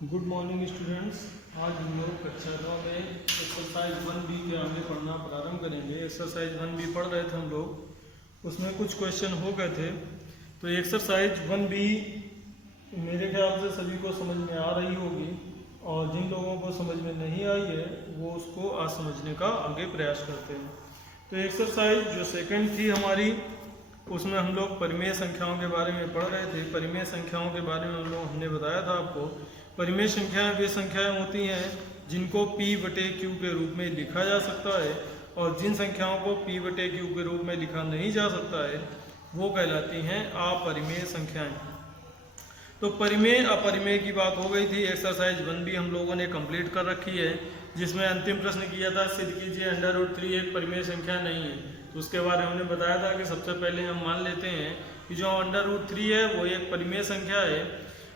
Good morning students. आज हम लोग कक्षा 9 में एक्सरसाइज 1B के आगे पढ़ना प्रारंभ करेंगे। एक्सरसाइज 1B पढ़ रहे थे हम लोग, उसमें कुछ क्वेश्चन हो गए थे। तो एक्सरसाइज 1B मेरे ख्याल से सभी को समझ में आ रही होगी, और जिन लोगों को समझ में नहीं आई है वो उसको आज समझने का आगे प्रयास करते हैं। तो एक्सरसाइज जो सेकंड थी हमारी, उसमें हम लोग परिमेय संख्याओं के बारे में पढ़ रहे थे। परिमेय संख्याओं के बारे में हमने बताया था आपको, परिमेय संख्याएं वे संख्याएं होती हैं जिनको P/Q के रूप में लिखा जा सकता है, और जिन संख्याओं को P/Q के रूप में लिखा नहीं जा सकता है वो कहलाती हैं अपरिमेय संख्याएं। तो परिमेय अपरिमेय की बात हो गई थी। एक्सरसाइज 1B हम लोगों ने कंप्लीट कर रखी है, जिसमें अंतिम प्रश्न किया था सिद्ध कीजिए √3 एक परिमेय संख्या नहीं है। तो उसके बारे में हमने बताया था कि सबसे पहले हम मान लेते हैं कि जो √3 है वो एक परिमेय संख्या है,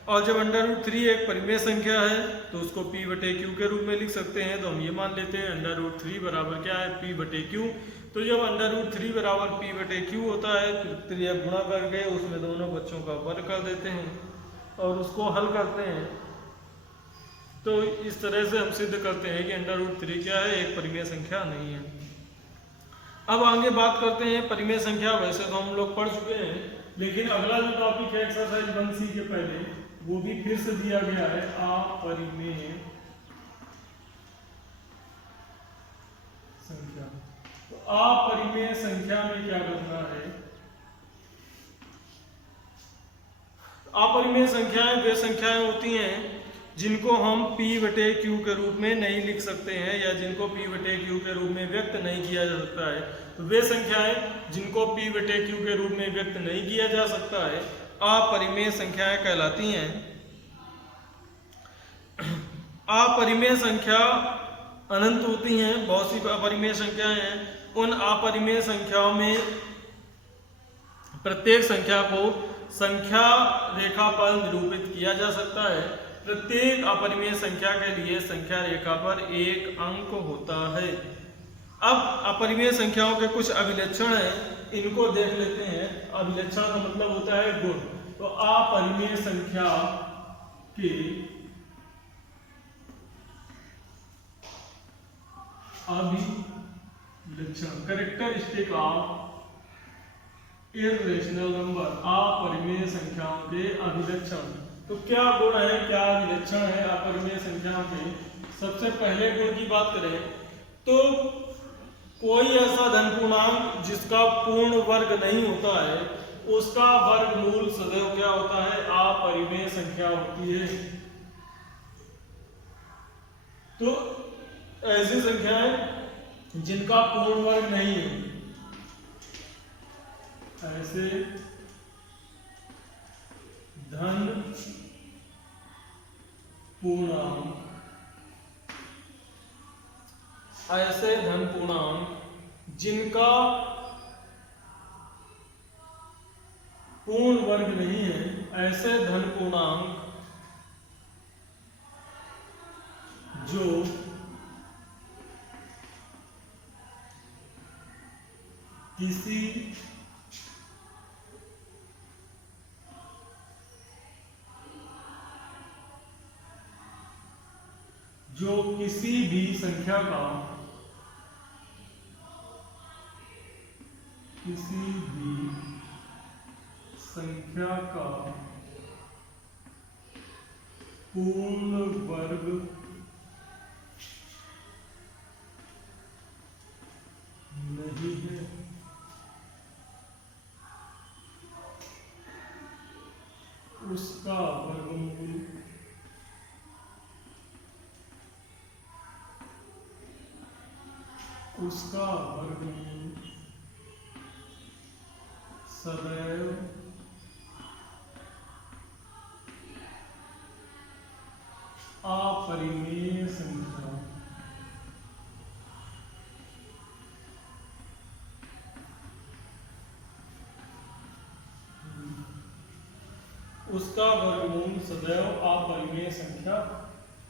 और जब √3 एक परिमेय संख्या है तो उसको P/Q के रूप में लिख सकते हैं। तो हम ये मान लेते हैं √3 बराबर क्या है, P/Q। तो जब √3 बराबर P/Q होता है तो ये गुणा करके उसमें दोनों बच्चों का वर्ग कर देते हैं और उसको हल करते हैं। तो इस तरह से हम सिद्ध करते हैं कि √3 क्या है, एक परिमेय संख्या नहीं है। अब आगे बात करते हैं परिमेय संख्या। वैसे तो हम लोग पढ़ चुके हैं, लेकिन अगला जो टॉपिक है एक्सरसाइज 1C के पहले, वो भी फिर से दिया गया है, अपरिमेय संख्या। तो अपरिमेय संख्या में क्या करना है? अपरिमेय संख्याएं वे संख्याएं होती हैं जिनको हम P/Q के रूप में नहीं लिख सकते हैं, या जिनको P/Q के रूप में व्यक्त नहीं किया जा सकता है। तो वे संख्याएं जिनको P/Q के रूप में व्यक्त नहीं किया जा सकता है अपरिमेय संख्याएं कहलाती हैं। अपरिमेय संख्या अनंत होती हैं, बहुत सी अपरिमेय संख्याएं हैं। उन अपरिमेय संख्याओं में प्रत्येक संख्या को संख्या रेखा पर निरूपित किया जा सकता है। प्रत्येक अपरिमेय संख्या के लिए संख्या रेखा पर एक अंक होता है। अब अपरिमेय संख्याओं के कुछ अभिलक्षण हैं, इनको देख लेते हैं। अभिलक्षण का मतलब होता है गुण। तो अपरिमेय संख्या के अभिलक्षण, कैरेक्टरिस्टिक ऑफ इर्रेशनल नंबर, अपरिमेय संख्याओं के अभिलक्षण। तो क्या गुण है, क्या अभिलक्षण है अपरिमेय संख्याओं के? सबसे पहले गुण की बात करें तो कोई ऐसा धन पूर्णांक जिसका पूर्ण वर्ग नहीं होता है, उसका वर्गमूल सदैव क्या होता है, अपरिमेय संख्या होती है। तो ऐसी संख्याएं जिनका पूर्ण वर्ग नहीं है, ऐसे धन पूर्णांक, ऐसे धन पूर्णांक जिनका पूर्ण वर्ग नहीं है, ऐसे धन पूर्णांक जो किसी भी संख्या का पूर्ण वर्ग नहीं है, उसका वर्गमूल सदैव अपरिमेय संख्या, उसका वर्गमूल सदैव अपरिमेय संख्या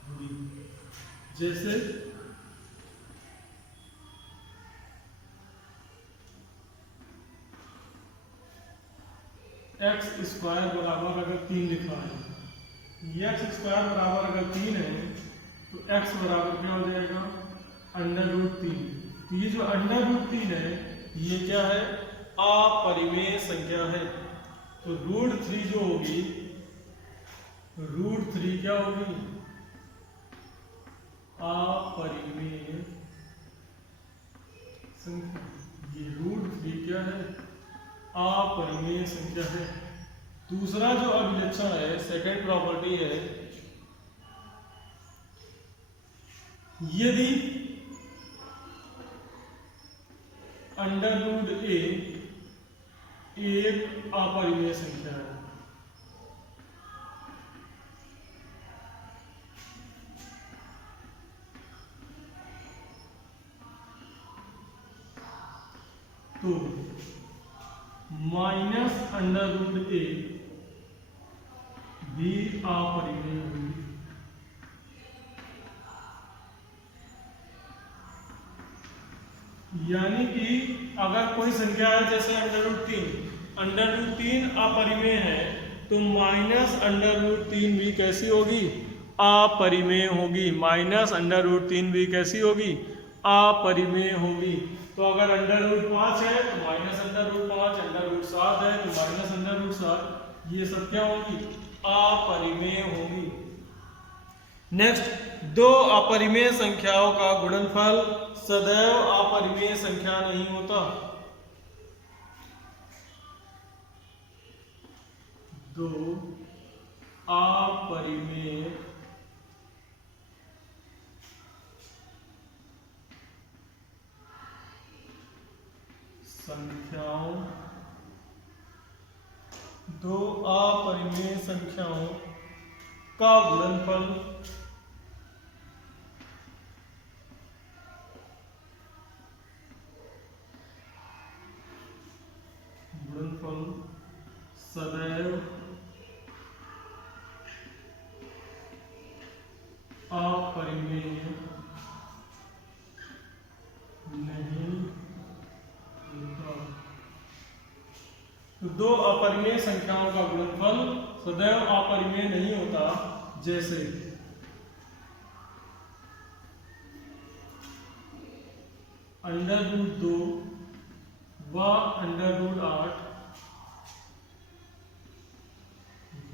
होगी। जैसे x² बराबर अगर 3 लिखा है एक्स स्क्वायर बराबर अगर 3 है तो एक्स बराबर क्या हो जाएगा √3। तो ये जो √3 है ये क्या है अपरिमेय संख्या है। तो √3 जो होगी √3 क्या होगी अपरिमेय संख्या। ये √3 क्या है अपरिमेय संख्या है। दूसरा जो अभिलक्षण है सेकंड प्रॉपर्टी है यदि √a एक अपरिमेय संख्या है तो -√a भी अपरिमेय होगी। यानी कि अगर कोई संख्या है जैसे √3 अपरिमेय है तो -√3 भी कैसी होगी अपरिमेय होगी। -√3 भी कैसी होगी अपरिमेय होगी। तो अगर √5 है तो -√5, √7 है तो -√7, ये सब क्या होगी अपरिमेय होगी। नेक्स्ट, दो अपरिमेय संख्याओं का गुणनफल सदैव अपरिमेय संख्या नहीं होता। दो अपरिमेय संख्याओं का गुणनफल सदैव अपरिमेय नहीं होता। तो दो अपरिमेय संख्याओं का गुणनफल सदैव अपरिमेय नहीं होता। जैसे √2 व √8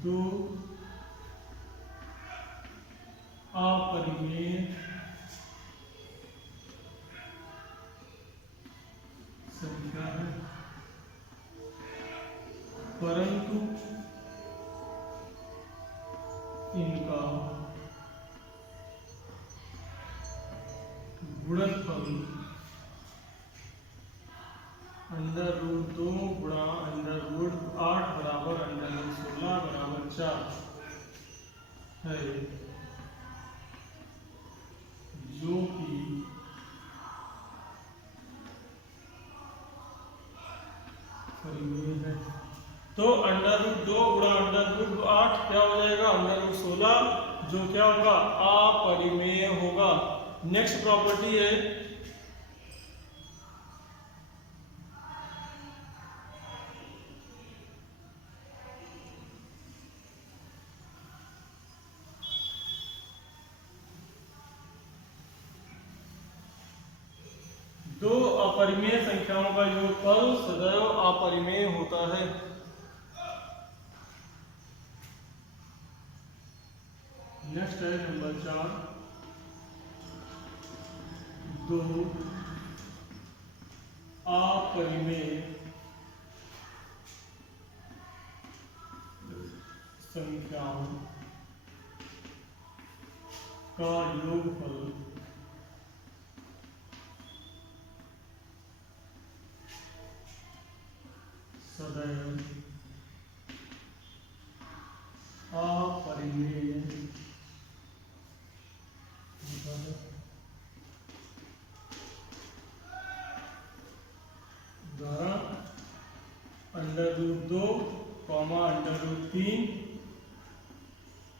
दो अपरिमेय संख्या है, परंतु इनका गुणनफल √2 गुणा √8 बराबर √16 बराबर 4 है, जो कि परिमेय है। तो √2 गुणा √8 क्या हो जाएगा √16, जो क्या होगा अपरिमेय होगा। नेक्स्ट प्रॉपर्टी है दो अपरिमेय संख्याओं का योगफल सदैव अपरिमेय होता है। नेक्स्ट है नंबर 4, दो अपरिमेय संख्याओं का योगफल सदैव अपरिमेय होता है। √2, √3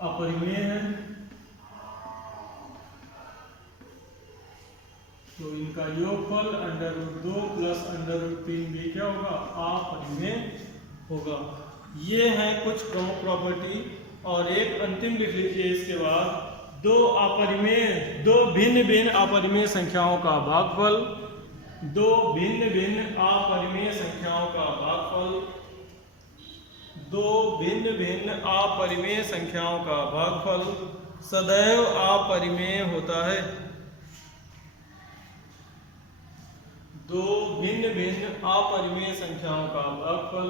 अपरिमेय है, तो इनका योगफल √2 + √3 भी क्या होगा अपरिमेय होगा। ये हैं कुछ प्रमुख प्रॉपर्टी और एक अंतिम लिख लीजिए इसके बाद, दो भिन्न भिन्न अपरिमेय संख्याओं का भागफल, दो भिन्न भिन्न अपरिमेय संख्याओं का भागफल, दो भिन्न भिन्न अपरिमेय संख्याओं का भागफल सदैव अपरिमेय होता है। दो भिन्न भिन्न अपरिमेय संख्याओं का भागफल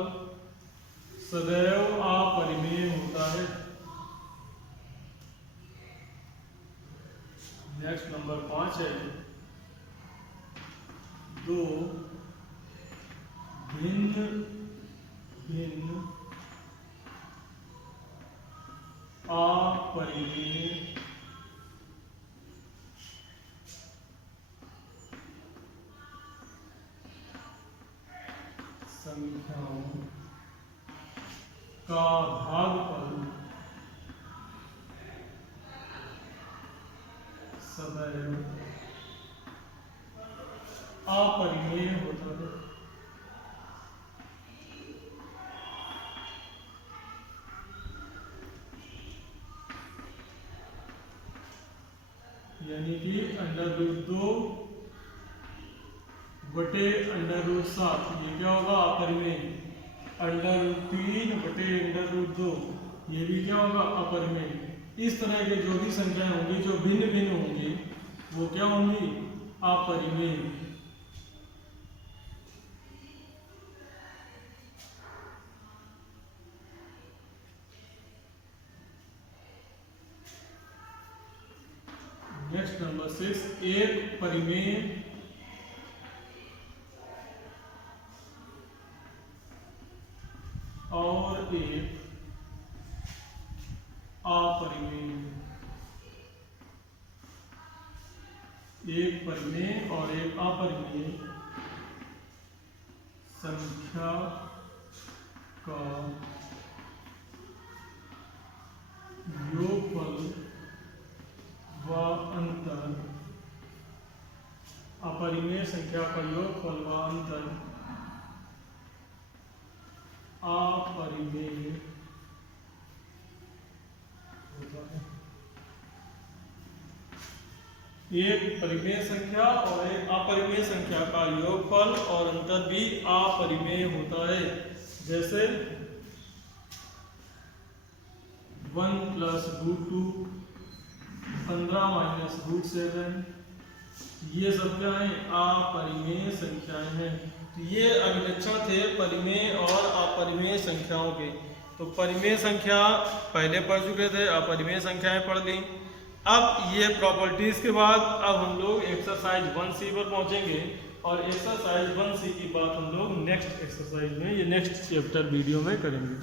सदैव अपरिमेय होता है। नेक्स्ट नंबर 5 है, दो भिन्न भिन्न अपरिमेय संख्याओं का भागफल सदैव अपरिमेय होता है। यानी कि √2 बटे √7 ये क्या होगा? अपरिमेय। √3 बटे √2 ये भी क्या होगा? अपरिमेय। इस तरह के जो भी संख्याएं होंगी जो भिन्न भिन्न होंगी वो क्या होंगी? अपरिमेय। नेक्स्ट नंबर 6, एक परिमेय और एक अपरिमेय। एक परिमेय और एक अपरिमेय संख्या का योगफल व अंतर, अपरिमेय संख्या का योगफल व अंतर अपरिमेय होता है। एक परिमेय संख्या और एक अपरिमेय संख्या का योगफल और अंतर भी अपरिमेय होता है। जैसे 1 + √2, 15 - √7, ये सब क्या है? अपरिमेय संख्याएं हैं। तो ये अभिलक्षण थे परिमेय और अपरिमेय संख्याओं के। तो परिमेय संख्या पहले पढ़ चुके थे, अपरिमेय संख्याएं पढ़ ली। अब ये प्रॉपर्टीज के बाद अब हम लोग एक्सरसाइज 1C पर पहुंचेंगे और एक्सरसाइज 1C की बात हम लोग नेक्स्ट एक्सरसाइज में, ये नेक्स्ट चैप्टर वीडियो में करेंगे।